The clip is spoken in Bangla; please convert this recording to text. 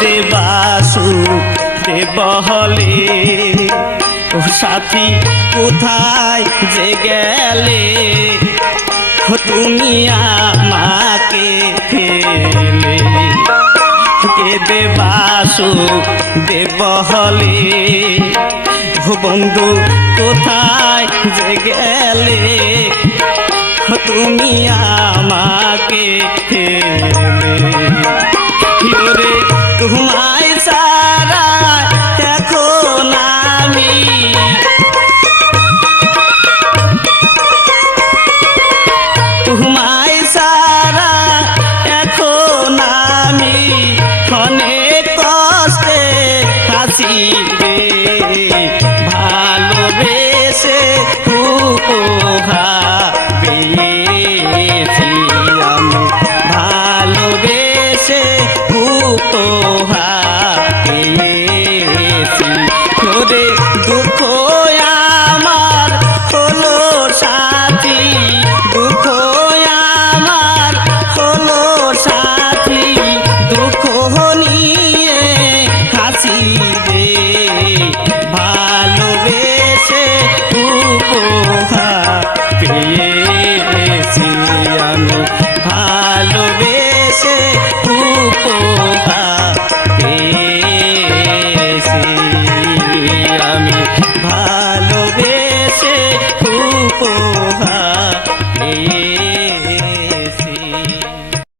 দেবাসু দেবহলে ও সাথী কোথায় যে গেলে তুমি আমাকে ফেলে কে দেবাসু দেবহলে বন্ধু কোথায় যে গেলে তুমি আমাকে ফেলে তোমায় সারা এখন আমি তোমায় সারা এখন আমি অনেক কষ্টে হাসি রে ভালোবেসে উপহার পেয়েছি আমি ভালোবেসে উপহার পেয়েছি তোরে দুঃখ আমার হলো সাথী দুঃখ আমার হলো সাথী দুঃখ নিয়ে হাসি রে ভালোবেসে